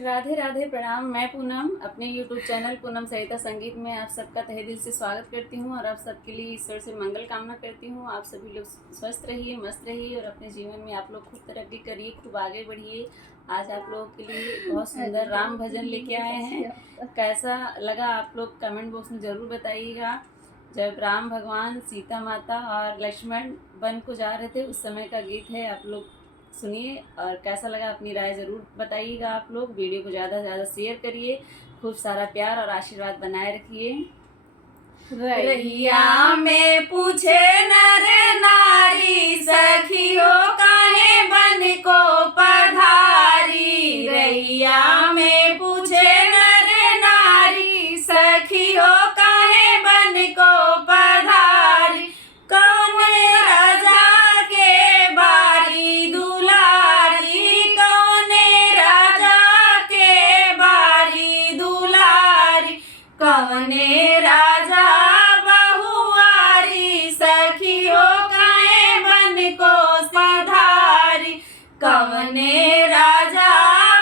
राधे राधे, प्रणाम। मैं पूनम अपने YouTube चैनल पूनम सरिता संगीत में आप सबका तहे दिल से स्वागत करती हूँ और आप सबके लिए ईश्वर से मंगल कामना करती हूँ। आप सभी लोग स्वस्थ रहिए, मस्त रहिए और अपने जीवन में आप लोग खूब तरक्की करिए, खूब आगे बढ़िए। आज आप लोगों के लिए बहुत सुंदर राम भजन लेके आए हैं। कैसा लगा आप लोग कमेंट बॉक्स में ज़रूर बताइएगा। जब राम भगवान, सीता माता और लक्ष्मण वन को जा रहे थे उस समय का गीत है। आप लोग सुनिए और कैसा लगा अपनी राय ज़रूर बताइएगा। आप लोग वीडियो को ज़्यादा से ज़्यादा शेयर करिए, खूब सारा प्यार और आशीर्वाद बनाए रखिए। रहिया में पूछे नर नारी, सखियों काहे बन को पधारी। रहिया में पूछे नर नारी, सखियों काहे बन को पधारी। कौन राजा के बारी दुलारी, कौन राजा के बारी दुलारी। कौन राजा बहुआरी, सखियों काहे बन को सिधारी। कौन राजा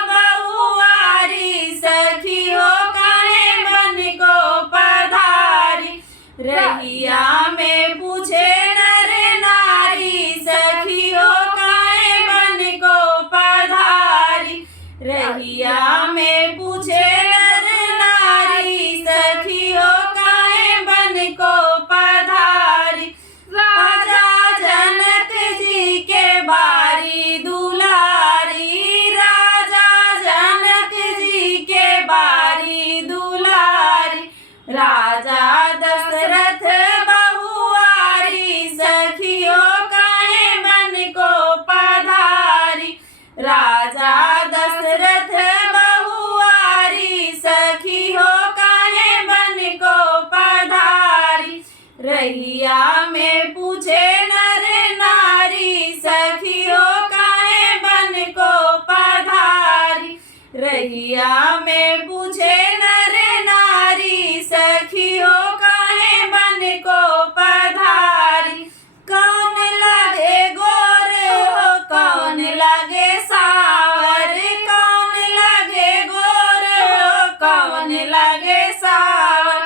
बहुआरी, सखियों काहे बन को पधारी। रहिया में पूछे नर नारी, सखियों काहे बन को पधारी। रहिया में पूछे नर नारी, सखियों काहे बन को पधारी। राजा जनक जी के बारी दुलारी, राजा जनक जी के बारी दुलारी। राजा दशरथ बहुआरी, सखियों काहे बन को पधारी। राजा दशरथ बहुआरी, सखियों काहे बन को पधारी। रहिया में पूछे नर नारी, सखियों काहे बन को पधारी। रहिया में पूछे नर नारी, सखियों काहे बन को पधारी। कौन लगे गोर हो, कौन लगे सावर, कौन लगे गोर हो, कौन लगे सावर।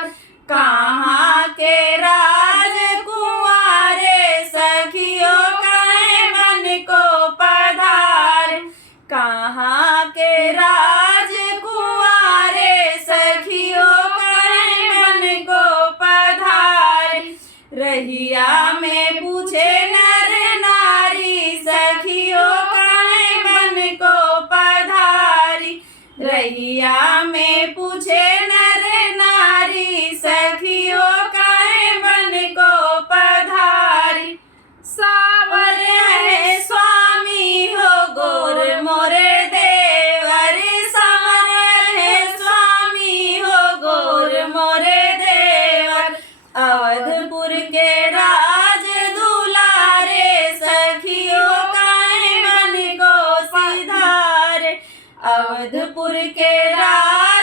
कहाँ के राजकुमारे, सखियों काहे बन को पधारे। कहाँ के राजकुमारे, सखियों काहे बन को पधारे। रहिया में पूछे नर नारी, सखियों काहे बन को पधारी। रहिया में पूछे नर नारी, सखियों काहे बन को पधारी। सावर है स्वामी हो गोर मोरे देवर, सावर है स्वामी हो गोर मोरे देवर। अवधपुर के राज दुलारे, सखियों काहे बन को सिधारे। अवधपुर के राज